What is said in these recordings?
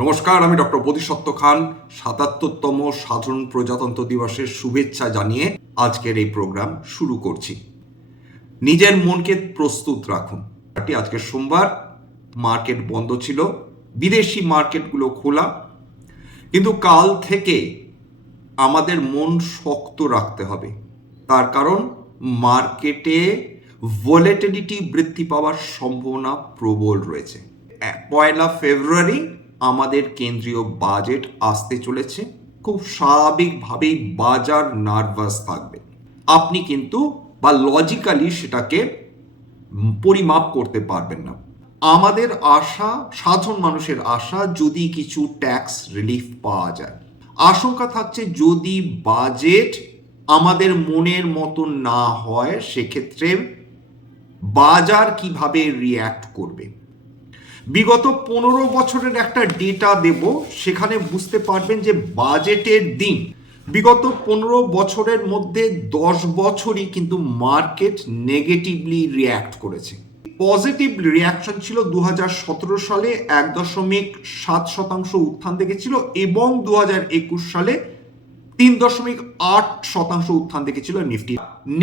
নমস্কার, আমি ডক্টর বোধিসত্ত্ব খান। ৭৭তম সাধারণ প্রজাতন্ত্র দিবসের শুভেচ্ছা জানিয়ে আজকের এই প্রোগ্রাম শুরু করছি। নিজের মনকে প্রস্তুত রাখুন। আজকে সোমবার, মার্কেট বন্ধ ছিল, বিদেশি মার্কেটগুলো খোলা, কিন্তু কাল থেকে আমাদের মন শক্ত রাখতে হবে। তার কারণ মার্কেটে ভোলেটিলিটি বৃদ্ধি পাওয়ার সম্ভাবনা প্রবল রয়েছে। ১ ফেব্রুয়ারি আমাদের কেন্দ্রীয় বাজেট আসতে চলেছে। খুব স্বাভাবিকভাবেই বাজার নার্ভাস থাকবে। আপনি কিন্তু বা লজিক্যালি সেটাকে পরিমাপ করতে পারবেন না। আমাদের আশা, সাধারণ মানুষের আশা, যদি কিছু ট্যাক্স রিলিফ পাওয়া যায়। আশঙ্কা থাকছে যদি বাজেট আমাদের মনের মতো না হয়, সেক্ষেত্রে বাজার কিভাবে রিয়্যাক্ট করবে। বিগত ১৫ বছরের একটা ডেটা দেব, সেখানে বুঝতে পারবেন যে বাজেটের দিন বিগত ১৫ বছরের মধ্যে ১০ বছরই কিন্তু মার্কেট নেগেটিভলি রিয়্যাক্ট করেছে। পজিটিভ রিয়াকশন ছিল ২০১৭ সালে ১.৭% উত্থান দেখেছিল এবং ২০২১ সালে ৩.৮% উত্থান দেখেছিল নিফটি।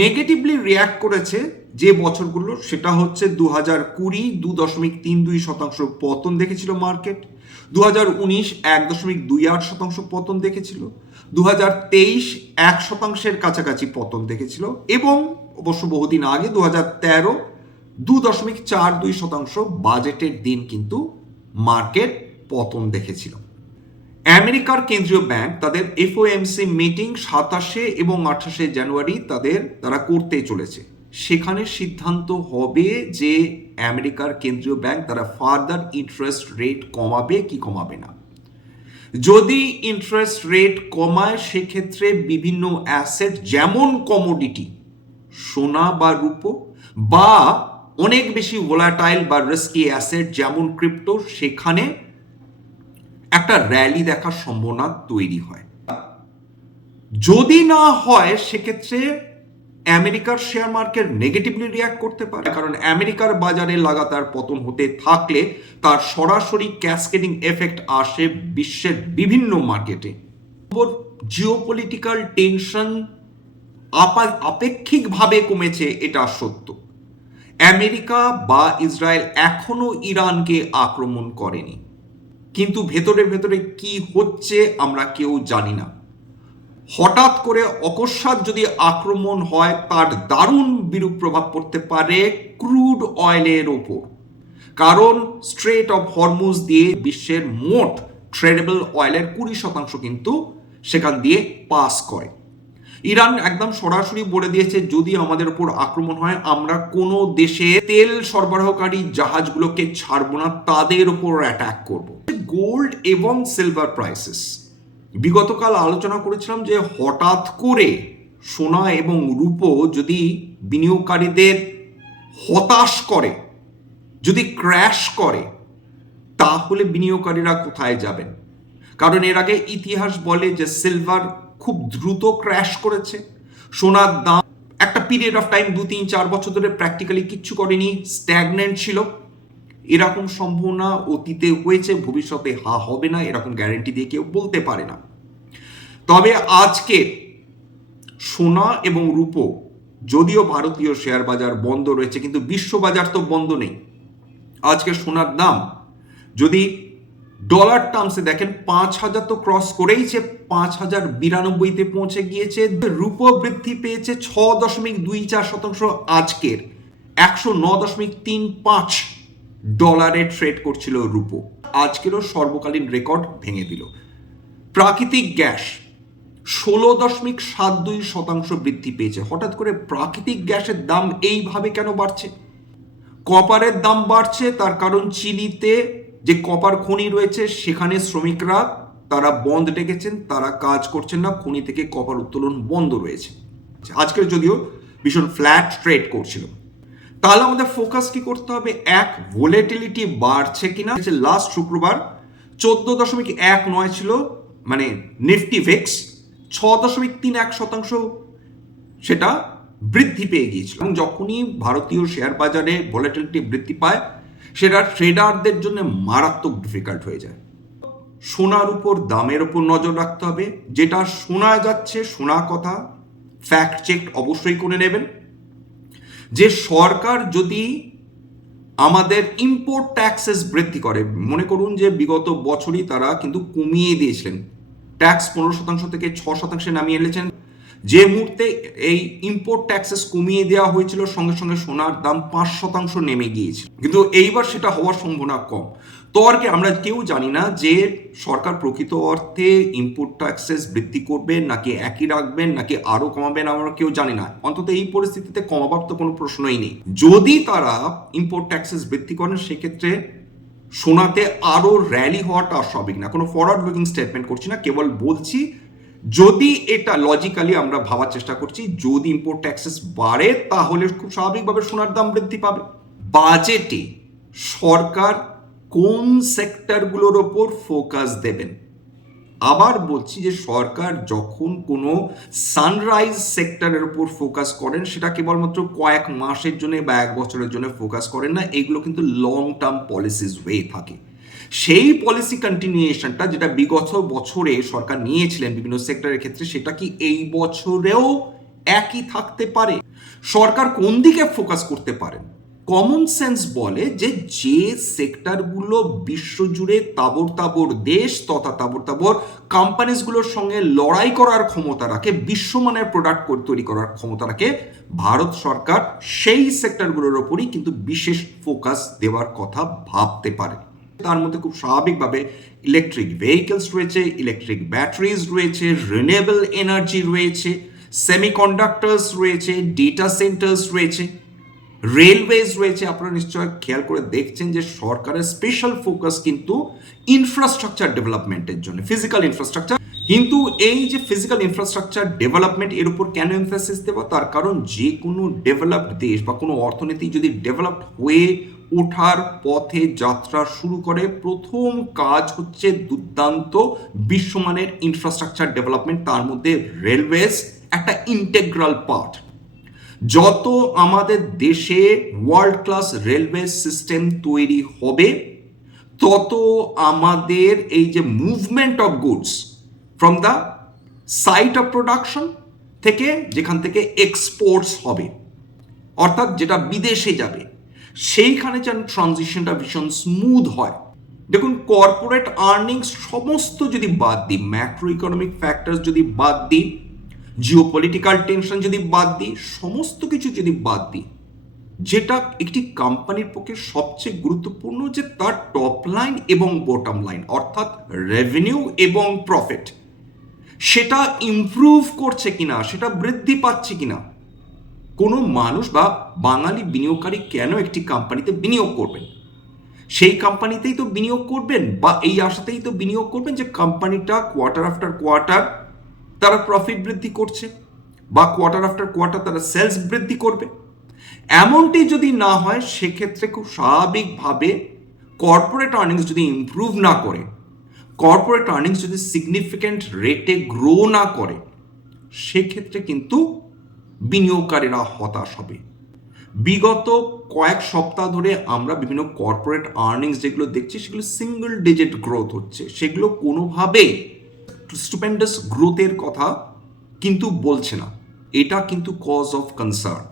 নেগেটিভলি রিয়্যাক্ট করেছে যে বছরগুলো, সেটা হচ্ছে ২০২০ ২.৩২% পতন দেখেছিল মার্কেট, ২০১৯ ১.২৮% পতন দেখেছিল, ২০২৩ ১%-এর কাছাকাছি পতন দেখেছিল এবং অবশ্য বহুদিন আগে ২০১৩ ২.৪২% বাজেটের দিন কিন্তু মার্কেট পতন দেখেছিল। আমেরিকার কেন্দ্রীয় ব্যাংক তাদের এফওএমসি মিটিং ২৭ এবং ২৮ জানুয়ারি তারা করতে চলেছে। সেখানে সিদ্ধান্ত হবে যে আমেরিকার কেন্দ্রীয় ব্যাংক তারা ফার্দার ইন্টারেস্ট রেট কমাবে কি কমাবে না। যদি ইন্টারেস্ট রেট কমায়, সেক্ষেত্রে বিভিন্ন অ্যাসেট যেমন কমোডিটি, সোনা বা রূপো, বা অনেক বেশি ভোলাটাইল বা রিস্কি অ্যাসেট যেমন ক্রিপ্টো, সেখানে একটা র্যালি দেখার সম্ভাবনা তৈরি হয়। যদি না হয়, সেক্ষেত্রে আমেরিকার শেয়ার মার্কেট নেগেটিভলি রিয়্যাক্ট করতে পারে, কারণ আমেরিকার বাজারে লাগাতার পতন হতে থাকলে তার সরাসরি ক্যাসকেডিং এফেক্ট আসে বিশ্বের বিভিন্ন মার্কেটে। জিওপলিটিক্যাল টেনশন আপেক্ষিকভাবে কমেছে, এটা সত্য। আমেরিকা বা ইসরায়েল এখনো ইরানকে আক্রমণ করেনি, কিন্তু ভেতরে ভেতরে কি হচ্ছে আমরা কেউ জানি না। হঠাৎ করে অকস্মাৎ যদি আক্রমণ হয়, তার দারুণ বিরূপ প্রভাব পড়তে পারে ক্রুড অয়েলের ওপর, কারণ স্ট্রেট অফ হরমুজ দিয়ে বিশ্বের মোট ট্রেডেবল অয়েলের ২০% কিন্তু সেখান দিয়ে পাস করে। ইরান একদম সরাসরি বলে দিয়েছে, যদি আমাদের উপর আক্রমণ হয়, আমরা কোনো দেশে তেল সরবরাহকারী জাহাজগুলোকে ছাড়বো না, তাদের উপর অ্যাটাক করব। গোল্ড এবং সিলভার প্রাইসেস, বিগতকাল আলোচনা করেছিলাম যে হঠাৎ করে সোনা এবং রূপো যদি বিনিয়োগকারীদের হতাশ করে, যদি ক্র্যাশ করে, তাহলে বিনিয়োগকারীরা কোথায় যাবেন? কারণ এর আগে ইতিহাস বলে যে সিলভার খুব দ্রুত ক্র্যাশ করেছে, সোনার দাম একটা পিরিয়ড অফ টাইম ২-৩-৪ বছর ধরে প্র্যাকটিক্যালি কিচ্ছু করেনি, স্ট্যাগনেন্ট ছিল। এরকম সম্ভাবনা অতীতে হয়েছে, ভবিষ্যতে হবে না, এরকম গ্যারেন্টি দিয়ে কেউ বলতে পারে না। তবে আজকে সোনা এবং রূপো, যদিও ভারতীয় শেয়ার বাজার বন্ধ রয়েছে, কিন্তু বিশ্ব বাজার তো বন্ধ নেই। আজকে সোনার দাম যদি ডলার টার্মসে দেখেন, ৫,০০০ তো ক্রস করেইছে, ৫,০৯২-তে পৌঁছে গিয়েছে। রূপো বৃদ্ধি পেয়েছে ৬.২৪%, আজকের ১০৯.৩৫ ডলারে ট্রেড করছিল রূপো, আজকেরও সর্বকালীন রেকর্ড ভেঙে দিল। প্রাকৃতিক গ্যাস ১৬.৭২% বৃদ্ধি পেয়েছে। হঠাৎ করে প্রাকৃতিক গ্যাসের দাম এইভাবে কেন বাড়ছে? কপারের দাম বাড়ছে, তার কারণ চিলিতে যে কপার খনি রয়েছে, সেখানে শ্রমিকরা তারা বন্ধ ডেকেছেন, তারা কাজ করছেন না, খনি থেকে কপার উত্তোলন বন্ধ রয়েছে। আজকের যদিও ভীষণ ফ্ল্যাট ট্রেড করছিল। তাহলে আমাদের ফোকাস কি করতে হবে? ভোলেটিলিটি বাড়ছে কিনা। লাস্ট শুক্রবার ১৪.১৯ ছিল, মানে নিফটি ভিক্স ৬.৩১% সেটা বৃদ্ধি পেয়ে গিয়েছিল। এবং যখনই ভারতীয় শেয়ার বাজারে ভোলেটিলিটি বৃদ্ধি পায়, সেটা ট্রেডারদের জন্য মারাত্মক ডিফিকাল্ট হয়ে যায়। সোনার উপর দামের উপর নজর রাখতে হবে। যেটা শোনা যাচ্ছে, শোনা কথা, ফ্যাক্ট চেক অবশ্যই করে নেবেন, যে সরকার যদি আমাদের ইম্পোর্ট ট্যাক্সেস বৃদ্ধি করে, মনে করুন যে বিগত বছরই তারা কিন্তু কমিয়ে দিয়েছিলেন ট্যাক্স, 15% থেকে 6% নামিয়ে এনেছেন। যে মুহূর্তে এই ইম্পোর্ট ট্যাক্সেস কমিয়ে দেওয়া হয়েছিল, সঙ্গে সঙ্গে সোনার দাম 5% নেমে গিয়েছিল, কিন্তু এইবার সেটা হওয়ার সম্ভাবনা কম। তো আর কি আমরা কেউ জানি না যে সরকার প্রকৃত অর্থে ইম্পোর্ট ট্যাক্সেস বৃদ্ধি করবেন নাকি একই রাখবেন নাকি আরো কমাবেন, আমরা কেউ জানি না। অন্তত এই পরিস্থিতিতে কমাবার তো কোনো প্রশ্নই নেই। যদি তারা ইম্পোর্ট ট্যাক্সেস বৃদ্ধি করেন, সেক্ষেত্রে সোনাতে আরো র্যালি হওয়াটা অস্বাভাবিক না। কোনো ফরওয়ার্ড লুকিং স্টেটমেন্ট করছি না, কেবল বলছি যদি এটা লজিক্যালি আমরা ভাবার চেষ্টা করছি, যদি ইম্পোর্ট ট্যাক্সেস বাড়ে তাহলে খুব স্বাভাবিকভাবে সোনার দাম বৃদ্ধি পাবে। বাজেটে সরকার কোন সেক্টরগুলোর ওপর ফোকাস দেবেন? আবার বলছি যে সরকার যখন কোনো সানরাইজ সেক্টরের উপর ফোকাস করেন, সেটা কেবলমাত্র কয়েক মাসের জন্য বা এক বছরের জন্য ফোকাস করেন না, এগুলো কিন্তু লং টার্ম পলিসিস হয়ে থাকে। সেই পলিসি কন্টিনিউয়েশনটা যেটা বিগত বছরে সরকার নিয়েছিলেন বিভিন্ন সেক্টরের ক্ষেত্রে, সেটা কি এই বছরেও একই থাকতে পারে? সরকার কোন দিকে ফোকাস করতে পারেন? কমন সেন্স বলে যে যে সেক্টরগুলো বিশ্বজুড়ে তাবর তাবর দেশ তথা তাবর তাবর কোম্পানিজগুলোর সঙ্গে লড়াই করার ক্ষমতা রাখে, বিশ্বমানের প্রোডাক্ট তৈরি করার ক্ষমতা রাখে, ভারত সরকার সেই সেক্টরগুলোর ওপরই কিন্তু বিশেষ ফোকাস দেওয়ার কথা ভাবতে পারে। তার মধ্যে খুব স্বাভাবিকভাবে ইলেকট্রিক ভেহিকলস রয়েছে, ইলেকট্রিক ব্যাটারিজ রয়েছে, রিনিউয়েবল এনার্জি রয়েছে, সেমিকন্ডাক্টরস রয়েছে, ডেটা সেন্টার্স রয়েছে, রেলওয়েজ রয়েছে। আপনারা নিশ্চয় খেয়াল করে দেখছেন যে সরকারের স্পেশাল ফোকাস কিন্তু ইনফ্রাস্ট্রাকচার ডেভেলপমেন্টের জন্য, ফিজিক্যাল ইনফ্রাস্ট্রাকচার। কিন্তু এই যে ফিজিক্যাল ইনফ্রাস্ট্রাকচার ডেভেলপমেন্ট, এর উপর কেন এমফাসিস দেওয়া? তার কারণ যে কোনো ডেভেলপড দেশ বা কোনো অর্থনীতি যদি ডেভেলপড হয়ে ওঠার পথে যাত্রা শুরু করে, প্রথম কাজ হচ্ছে দুর্দান্ত বিশ্বমানের ইনফ্রাস্ট্রাকচার ডেভেলপমেন্ট। তার মধ্যে রেলওয়েজ একটা ইন্টেগ্রাল পার্ট। যত আমাদের দেশে ওয়ার্ল্ড ক্লাস রেলওয়ে সিস্টেম তৈরি হবে, তত আমাদের এই যে movement of goods from the site of production থেকে, যেখান থেকে এক্সপোর্টস হবে, অর্থাৎ যেটা বিদেশে যাবে, সেইখানে যেন ট্রানজিশনটা ভীষণ স্মুথ হয়। দেখুন, কর্পোরেট আর্নিংস সমস্ত যদি বাদ দিই, ম্যাক্রো ইকোনমিক ফ্যাক্টরস যদি বাদ দিই, জিওপলিটিক্যাল টেনশন যদি বাদ দিই, সমস্ত কিছু যদি বাদ দিই, যেটা একটি কোম্পানির পক্ষে সবচেয়ে গুরুত্বপূর্ণ, যে তার টপ লাইন এবং বটম লাইন অর্থাৎ রেভিনিউ এবং প্রফিট, সেটা ইমপ্রুভ করছে কিনা, সেটা বৃদ্ধি পাচ্ছে কিনা। কোনো মানুষ বা বাঙালি বিনিয়োগকারী কেন একটি কোম্পানিতে বিনিয়োগ করবেন? সেই কোম্পানিতেই তো বিনিয়োগ করবেন বা এই আশাতেই তো বিনিয়োগ করবেন যে কোম্পানিটা কোয়ার্টার আফটার কোয়ার্টার তারা প্রফিট বৃদ্ধি করছে বা কোয়ার্টার আফটার কোয়ার্টার তারা সেলস বৃদ্ধি করবে। এমনটি যদি না হয়, সেক্ষেত্রে খুব স্বাভাবিকভাবে কর্পোরেট আর্নিংস যদি ইমপ্রুভ না করে, কর্পোরেট আর্নিংস যদি সিগনিফিক্যান্ট রেটে গ্রো না করে, সেক্ষেত্রে কিন্তু বিনিয়োগকারীরা হতাশ হবে। বিগত কয়েক সপ্তাহ ধরে আমরা বিভিন্ন কর্পোরেট আর্নিংস যেগুলো দেখছি, সেগুলো সিঙ্গল ডিজিট গ্রোথ হচ্ছে, সেগুলো কোনোভাবে স্টুপেন্ডাস গ্রোথের কথা কিন্তু বলছে না। এটা কিন্তু কজ অফ কনসার্ন।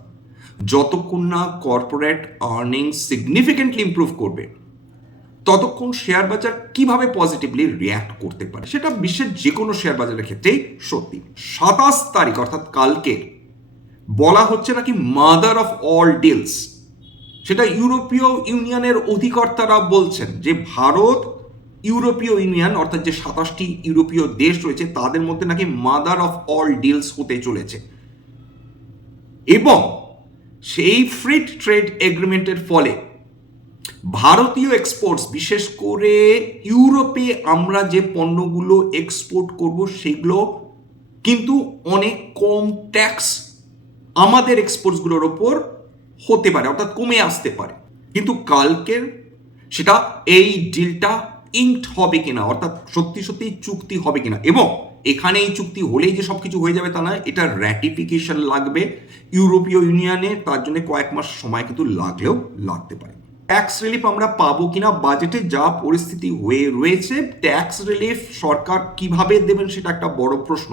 যতক্ষণ না কর্পোরেট আর্নিংস সিগনিফিকেন্টলি ইমপ্রুভ করবে, ততক্ষণ শেয়ার বাজার কিভাবে পজিটিভলি রিয়্যাক্ট করতে পারে, সেটা বিশ্বের যে কোনো শেয়ার বাজারের ক্ষেত্রেই সত্যি। 27 তারিখ অর্থাৎ কালকে বলা হচ্ছে নাকি মাদার অফ অল ডিলস, সেটা ইউরোপীয় ইউনিয়নের অধিকর্তারা বলছেন যে ভারত ইউরোপীয় ইউনিয়ন অর্থাৎ যে 27টি ইউরোপীয় দেশ রয়েছে, তাদের মধ্যে নাকি মাদার অফ অল ডিলস হতে চলেছে। এবং সেই ফ্রি ট্রেড এগ্রিমেন্টের ফলে ভারতীয় এক্সপোর্টস, বিশেষ করে ইউরোপে আমরা যে পণ্যগুলো এক্সপোর্ট করব, সেগুলো কিন্তু অনেক কম ট্যাক্স আমাদের এক্সপোর্টসগুলোর ওপর হতে পারে, অর্থাৎ কমে আসতে পারে। কিন্তু কালকের সেটা এই ডিলটা ইঙ্কড হবে কিনা, অর্থাৎ সত্যি সত্যি চুক্তি হবে কিনা, এবং এখানে এই চুক্তি হলেই যে সবকিছু হয়ে যাবে তা নয়, এটা র্যাটিফিকেশন লাগবে ইউরোপীয় ইউনিয়নে, তার জন্য কয়েক মাস সময় কিন্তু লাগলেও লাগতে পারে। ট্যাক্স রিলিফ আমরা পাবো কিনা, বাজেটে যা পরিস্থিতি হয়ে রয়েছে ট্যাক্স রিলিফ সরকার কিভাবে দেবেন সেটা একটা বড় প্রশ্ন।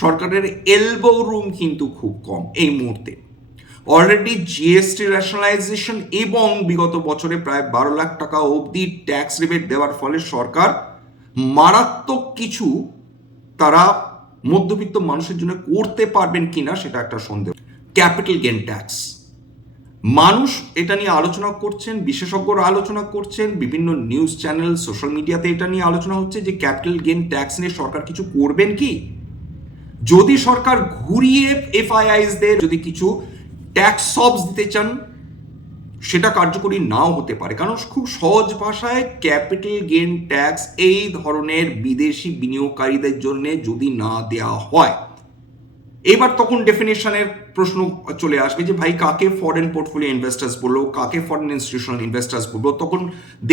সরকারের এলবো রুম কিন্তু খুব কম এই মুহূর্তে। অলরেডি জিএসটি রেশনালাইজেশন এবং বিগত বছরে প্রায় 12 লাখ টাকা অবধি ট্যাক্স রিবেট দেওয়ার ফলে সরকার মারাত্মক কিছু তারা মধ্যবিত্ত মানুষের জন্য করতে পারবেন কিনা সেটা একটা সন্দেহ। ক্যাপিটাল গেন ট্যাক্স, মানুষ এটা নিয়ে আলোচনা করছেন, বিশেষজ্ঞরা আলোচনা করছেন, বিভিন্ন নিউজ চ্যানেল সোশ্যাল মিডিয়াতে এটা নিয়ে আলোচনা হচ্ছে যে ক্যাপিটাল গেন ট্যাক্স নিয়ে সরকার কিছু করবেন কি। যদি সরকার ঘুরিয়ে এফআইআইসদের যদি কিছু ট্যাক্স সবস দিতে চান সেটা কার্যকরী নাও হতে পারে, কারণ খুব সহজ ভাষায় ক্যাপিটাল গেন ট্যাক্স এই ধরনের বিদেশি বিনিয়োগকারীদের জন্য যদি না দেওয়া হয়, এবার তখন ডেফিনেশনের প্রশ্ন চলে আসবে যে ভাই কাকে ফরেন পোর্টফোলিও ইনভেস্টার্স বললো, কাকে ফরেন ইনস্টিটিউশনাল ইনভেস্টার্স বলবো, তখন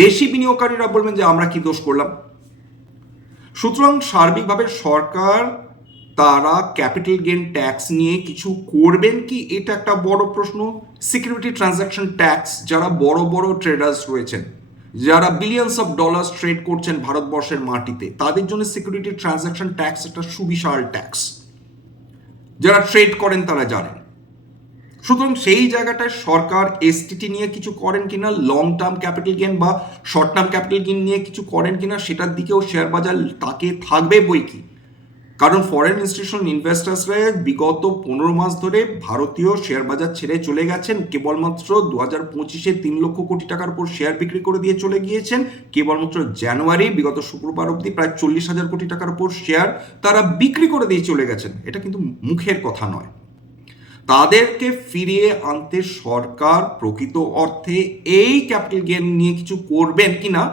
দেশি বিনিয়োগকারীরা বলবেন যে আমরা কি দোষ করলাম। সুতরাং সার্বিকভাবে সরকার তারা ক্যাপিটাল গেন ট্যাক্স নিয়ে কিছু করবেন কি এটা একটা বড় প্রশ্ন। সিকিউরিটি ট্রানজাকশন ট্যাক্স, যারা বড় বড় ট্রেডার্স রয়েছেন, যারা বিলিয়ন্স অফ ডলার্স ট্রেড করছেন ভারতবর্ষের মাটিতে, তাদের জন্য সিকিউরিটি ট্রানজাকশন ট্যাক্স একটা সুবিশাল ট্যাক্স, যারা ট্রেড করেন তারা জানেন। সুতরাং সেই জায়গাটায় সরকার এসটিটি নিয়ে কিছু করেন কিনা, লং টার্ম ক্যাপিটাল গেন বা শর্ট টার্ম ক্যাপিটাল গেন নিয়ে কিছু করেন কিনা সেটার দিকেও শেয়ার বাজার তাকে থাকবে বই কি। কারণ ফরেন ইনস্টিটিউশনাল ইনভেস্টার্সরা বিগত 15 মাস ধরে ভারতীয় শেয়ার বাজার ছেড়ে চলে গেছেন। কেবলমাত্র 2025-এ 3 লক্ষ কোটি টাকার উপর শেয়ার বিক্রি করে দিয়ে চলে গিয়েছেন। কেবলমাত্র জানুয়ারি বিগত শুক্রবার অবধি প্রায় 40,000 কোটি টাকার উপর শেয়ার তারা বিক্রি করে দিয়ে চলে গেছেন। এটা কিন্তু মুখের কথা নয়। তাদেরকে ফিরিয়ে আনতে সরকার প্রকৃত অর্থে এই ক্যাপিটাল গেন নিয়ে কিছু করবেন কিনা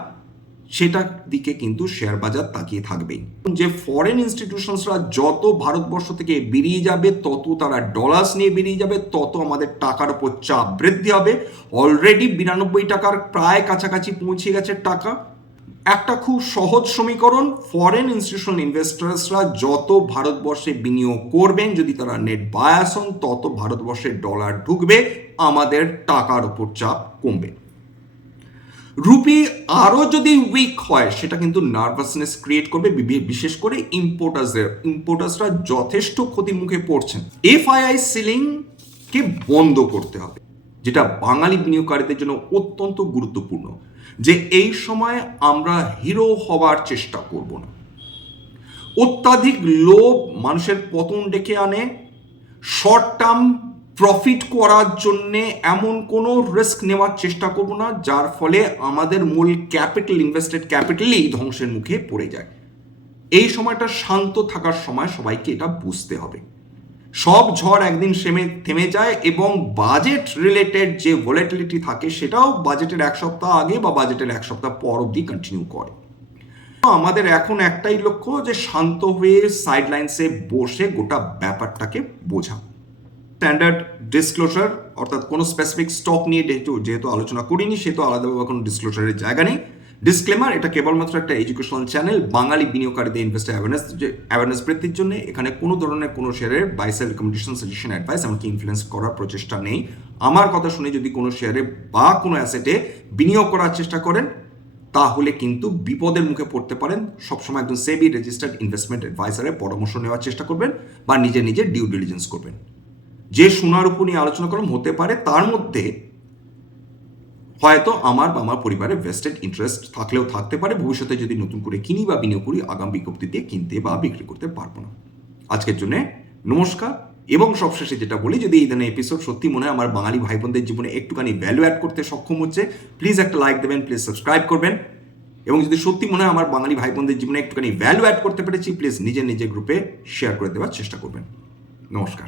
সেটার দিকে কিন্তু শেয়ার বাজার তাকিয়ে থাকবেই। যে ফরেন ইনস্টিটিউশনসরা যত ভারতবর্ষ থেকে বেরিয়ে যাবে, তত তারা ডলার্স নিয়ে বেরিয়ে যাবে, তত আমাদের টাকার উপর চাপ বৃদ্ধি হবে। অলরেডি 92 টাকার প্রায় কাছাকাছি পৌঁছে গেছে টাকা। একটা খুব সহজ সমীকরণ, ফরেন ইনস্টিটিউশনাল ইনভেস্টার্সরা যত ভারতবর্ষে বিনিয়োগ করবেন, যদি তারা নেট বায়াস হন, তত ভারতবর্ষে ডলার ঢুকবে, আমাদের টাকার উপর চাপ কমবে। রুপি আরও যদি উইক হয় সেটা কিন্তু নার্ভাসনেস ক্রিয়েট করবে, বিশেষ করে ইম্পোর্টার্সরা যথেষ্ট ক্ষতির মুখে পড়ছেন। এফআইআই সিলিংকে বন্ধ করতে হবে, যেটা বাঙালি বিনিয়োগকারীদের জন্য অত্যন্ত গুরুত্বপূর্ণ। যে এই সময় আমরা হিরো হওয়ার চেষ্টা করব না। অত্যাধিক লোভ মানুষের পতন ডেকে আনে। শর্ট টার্ম প্রফিট করার জন্যে এমন কোনো রিস্ক নেওয়ার চেষ্টা করব না যার ফলে আমাদের মূল ক্যাপিটাল, ইনভেস্টেড ক্যাপিটালই ধ্বংসের মুখে পড়ে যায়। এই সময়টা শান্ত থাকার সময় সবাইকে এটা বুঝতে হবে। সব ঝড় একদিন থেমে যায় এবং বাজেট রিলেটেড যে ভোলাটিলিটি থাকে সেটাও বাজেটের 1 সপ্তাহ আগে বা বাজেটের 1 সপ্তাহ পর অবধি কন্টিনিউ করে। আমাদের এখন একটাই লক্ষ্য যে শান্ত হয়ে সাইডলাইন্সে বসে গোটা ব্যাপারটাকে বোঝা। স্ট্যান্ডার্ড ডিসক্লোজার, অর্থাৎ কোনো স্পেসিফিক স্টক নিয়ে যেহেতু আলোচনা করিনি, সেহেতু আলাদাভাবে কোনো ডিসক্লোজারের জায়গা নেই। ডিসক্লেমার, এটা কেবলমাত্র একটা এডুকেশনাল চ্যানেল, বাঙালি বিনিয়োগকারীদের ইনভেস্টার অ্যাওয়ারনেস বৃদ্ধির জন্য। এখানে কোনো ধরনের কোনো শেয়ারের buy sell recommendation, suggestion, advice এমনকি ইনফ্লুয়েন্স করার প্রচেষ্টা নেই। আমার কথা শুনে যদি কোনো শেয়ারে বা কোনো অ্যাসেটে বিনিয়োগ করার চেষ্টা করেন তাহলে কিন্তু বিপদের মুখে পড়তে পারেন। সবসময় একজন সেবি রেজিস্টার্ড ইনভেস্টমেন্ট অ্যাডভাইসারের পরামর্শ নেওয়ার চেষ্টা করবেন বা নিজে ডিউ ডিলিজেন্স করবেন। যে সোনার উপর নিয়ে আলোচনা করলাম, হতে পারে তার মধ্যে হয়তো আমার বা আমার পরিবারের ভেস্টেড ইন্টারেস্ট থাকলেও থাকতে পারে। ভবিষ্যতে যদি নতুন করে কিনি বা বিনিয়োগ করি, আগাম বিজ্ঞপ্তি দিয়ে কিনতে বা বিক্রি করতে পারবো না। আজকের জন্য নমস্কার। এবং সবশেষে যেটা বলি, যদি এই ধরনের এপিসোড সত্যি মনে হয় আমার বাঙালি ভাই বোনদের জীবনে একটুখানি ভ্যালু অ্যাড করতে সক্ষম হচ্ছে, প্লিজ একটা লাইক দেবেন, প্লিজ সাবস্ক্রাইব করবেন। এবং যদি সত্যি মনে হয় আমার বাঙালি ভাই বোনদের জীবনে একটুখানি ভ্যালু অ্যাড করতে পেরেছি, প্লিজ নিজের গ্রুপে শেয়ার করে দেওয়ার চেষ্টা করবেন। নমস্কার।